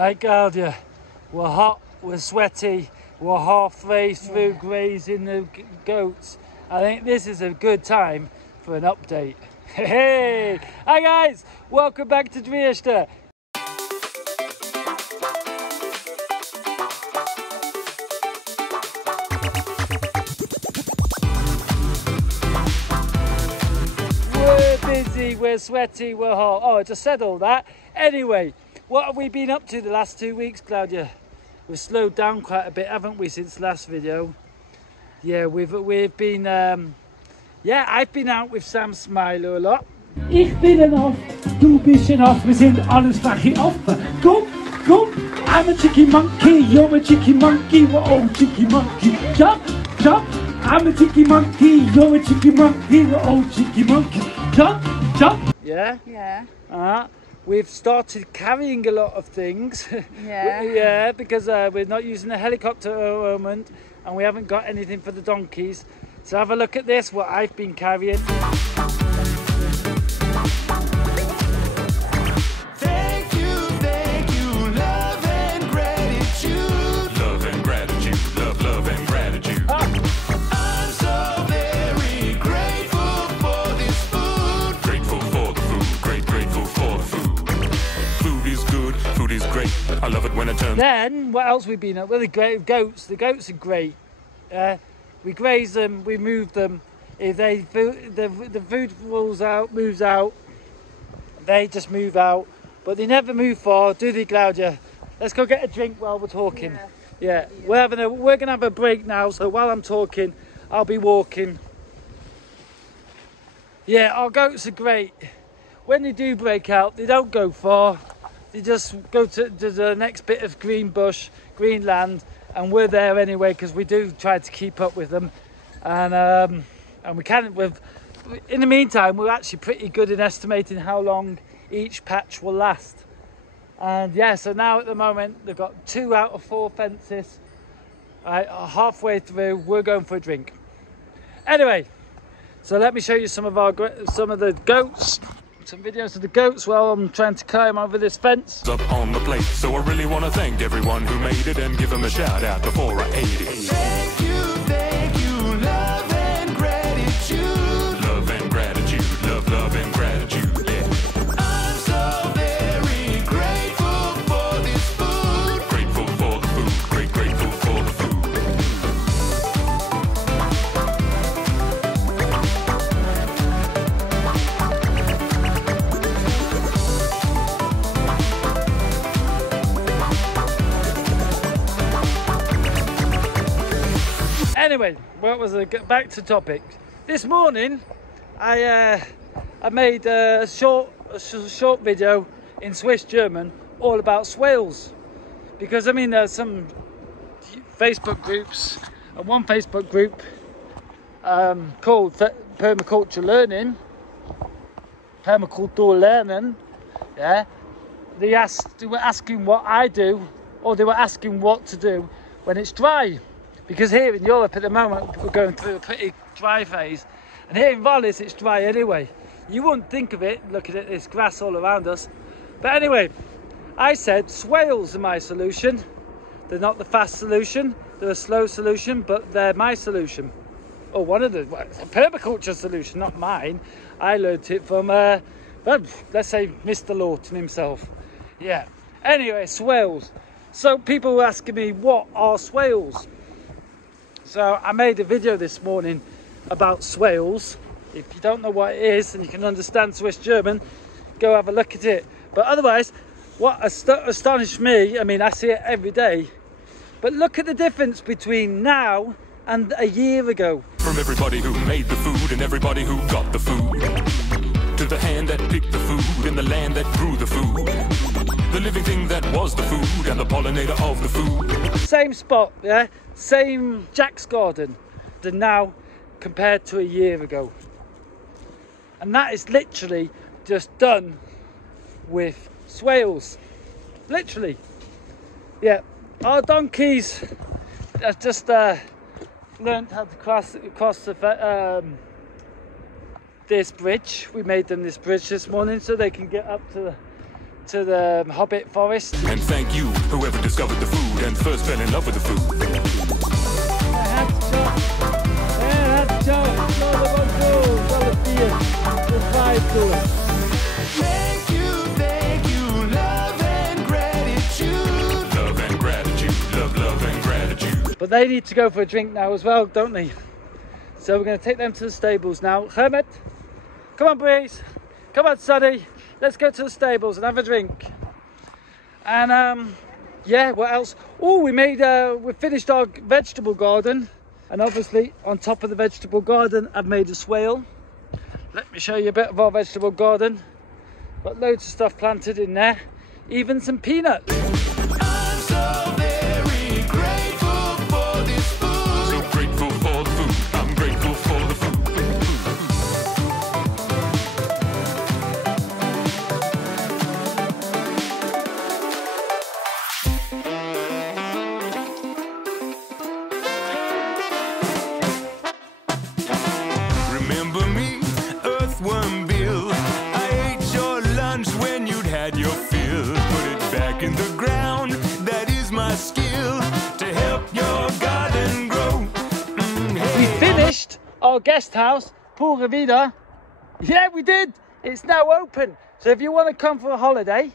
Hi Claudia, we're hot, we're sweaty, we're halfway through grazing the goats. I think this is a good time for an update. Hey! Hi guys, welcome back to Drieschta. We're busy, we're sweaty, we're hot. Oh, I just said all that. Anyway, what have we been up to the last 2 weeks, Claudia? We've slowed down quite a bit, haven't we, since the last video? Yeah, we've been, I've been out with Sam Smiler a lot. Ich bin ein Aff, du bist ein Aff, wir sind alles flache Affen. Komm, I'm a cheeky monkey, you're a cheeky monkey, we're all cheeky monkey. Jump, I'm a cheeky monkey, you're a cheeky monkey, we're all cheeky monkey. Jump. Yeah? Yeah. We've started carrying a lot of things. Yeah. Yeah, because we're not using a helicopter at the moment and we haven't got anything for the donkeys. So have a look at this, what I've been carrying. Thank you, love and gratitude. Love and gratitude, love and gratitude. I'm so very grateful for this food. Grateful for the food, grateful for the food. Food is good, food is great. I love it when it turns. Then, what else we've been at? Well, the goats. The goats are great. We graze them, we move them. If the food moves out, they just move out. But they never move far, do they, Claudia? Let's go get a drink while we're talking. Yeah. We're gonna have a break now. So while I'm talking, I'll be walking. Yeah, our goats are great. When they do break out, they don't go far. They just go to the next bit of green bush, green land. And we're there anyway because we do try to keep up with them, and we can. In the meantime, we're actually pretty good in estimating how long each patch will last. And yeah, so now at the moment they've got 2 out of 4 fences. Halfway through, we're going for a drink. Anyway, so let me show you some of the goats. Some videos of the goats while I'm trying to climb over this fence. Up on the plate, so I really want to thank everyone who made it and give them a shout out before I ate it. Thank you, love and gratitude. Love and gratitude, love and gratitude, yeah. I'm so very grateful for this food. Grateful for the food, grateful for the food. Anyway, what was it? Back to topic. This morning, I made a short video in Swiss German all about swales, because I mean there's some Facebook groups, and one Facebook group called Permaculture Learning. Yeah, they were asking what I do, or they were asking what to do when it's dry. Because here in Europe at the moment, we're going through a pretty dry phase. And here in Vallis, it's dry anyway. You wouldn't think of it, looking at this grass all around us. But anyway, I said swales are my solution. They're not the fast solution, they're a slow solution, but they're my solution. Or one of the, it's a permaculture solution, not mine. I learned it from, let's say, Mr. Lawton himself. Yeah. Anyway, swales. So people were asking me, what are swales? So I made a video this morning about swales. If you don't know what it is and you can understand Swiss German, go have a look at it. But otherwise, what astonished me, I mean, I see it every day, but look at the difference between now and a year ago. From everybody who made the food and everybody who got the food, to the hand that picked the food and the land that grew the food, the living thing that was the food and the pollinator of the food. Same spot, yeah, same Jack's garden than now compared to a year ago. And that is literally just done with swales. Literally. Yeah, our donkeys have just learned how to cross this bridge. We made them this bridge this morning so they can get up to to the Hobbit forest. And thank you, whoever discovered the food and first fell in love with the food. Thank you, love and gratitude. Love and gratitude, love and gratitude. But they need to go for a drink now as well, don't they? So we're going to take them to the stables now. Hermit, come on, Breeze. Come on, Sonny. Let's go to the stables and have a drink. And yeah, what else? Oh, we finished our vegetable garden. And obviously, on top of the vegetable garden, I've made a swale. Let me show you a bit of our vegetable garden. Got loads of stuff planted in there. Even some peanuts. I'm so very grateful for this food. So grateful for the food. I'm grateful for the food. Remember me, Earthworm Bill. I ate your lunch when you'd had your fill. Put it back in the ground, that is my skill. To help your garden grow. We finished our guest house, Pura Vida. Yeah, we did. It's now open. So if you want to come for a holiday,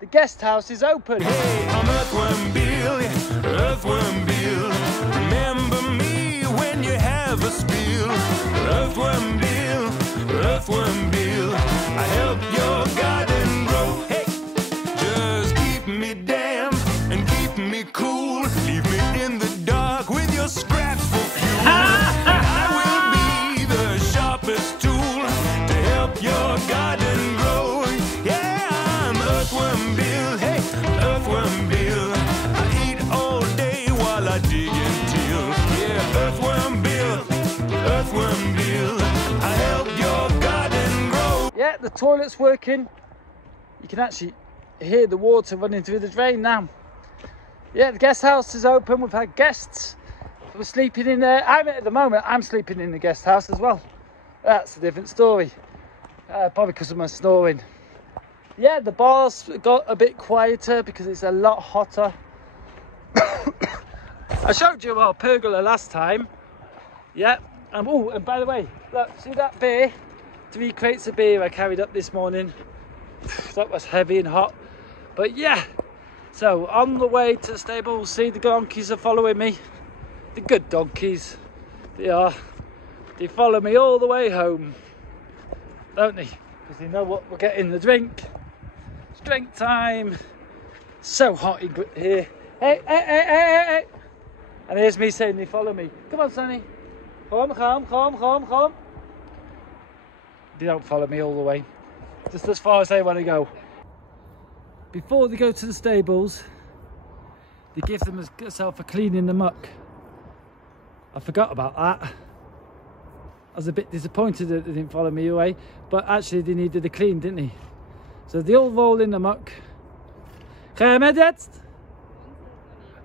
the guest house is open. Hey, I'm Earthworm Bill, Earthworm Bill. Remember me when you have a spill. Earthworm Bill, Earthworm Bill. I help your garden grow. Hey, just keep me damp and keep me cool. Leave me in the dark with your scraps for fuel. I will be the sharpest tool to help your garden grow. Yeah, I'm Earthworm Bill. Hey, Earthworm Bill. I eat all day while I dig and till. Yeah, Earthworm Bill, Earthworm Bill. I help your garden grow. Yeah, the toilet's working. You can actually hear the water running through the drain now. Yeah, the guest house is open. We've had guests. We're sleeping in there. At the moment, I'm sleeping in the guest house as well. That's a different story. Probably because of my snoring. Yeah, the bar's got a bit quieter because it's a lot hotter. I showed you our pergola last time. Yeah. Oh, and by the way, look, see that beer? 3 crates of beer I carried up this morning. That was heavy and hot. But yeah, so on the way to the stable, see the donkeys are following me. The good donkeys, they are. They follow me all the way home, don't they? Because they know what we're getting, the drink. It's drink time. So hot here. Hey, hey, hey, hey, hey, hey. And here's me saying they follow me. Come on, Sonny. Come. They don't follow me all the way. Just as far as they want to go. Before they go to the stables, they give themselves a clean in the muck. I forgot about that. I was a bit disappointed that they didn't follow me away, but actually they needed a clean, didn't they? So they all roll in the muck.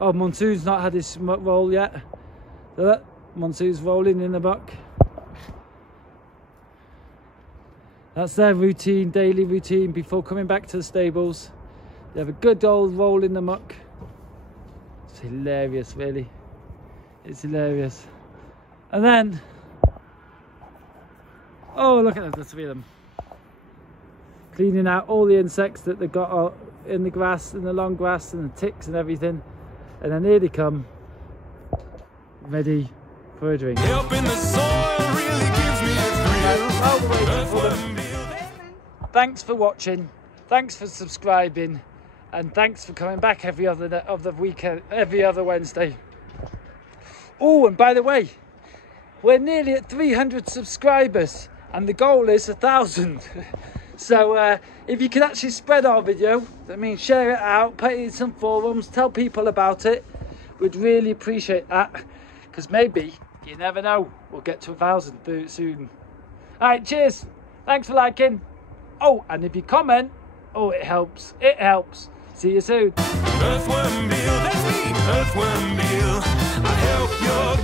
Oh, Monsoon's not had his muck roll yet. So that Monsoon's rolling in the muck. That's their routine, daily routine before coming back to the stables. They have a good old roll in the muck. It's hilarious, really. It's hilarious. And then, oh, look at the 3 of them. Cleaning out all the insects that they've got in the grass, and the long grass, and the ticks and everything. And then here they come, ready for a drink. Helping the soil really gives me a thrill. Thanks for watching, thanks for subscribing, and thanks for coming back every other weekend, every other Wednesday. Oh, and by the way, we're nearly at 300 subscribers, and the goal is 1,000. So if you can actually spread our video, that means share it out, put it in some forums, tell people about it, we'd really appreciate that, because maybe, you never know, we'll get to 1,000 soon. Alright, cheers, thanks for liking. Oh, and if you comment, oh, it helps, see you soon. Earthworm Bill, that's me, Earthworm Bill. I help your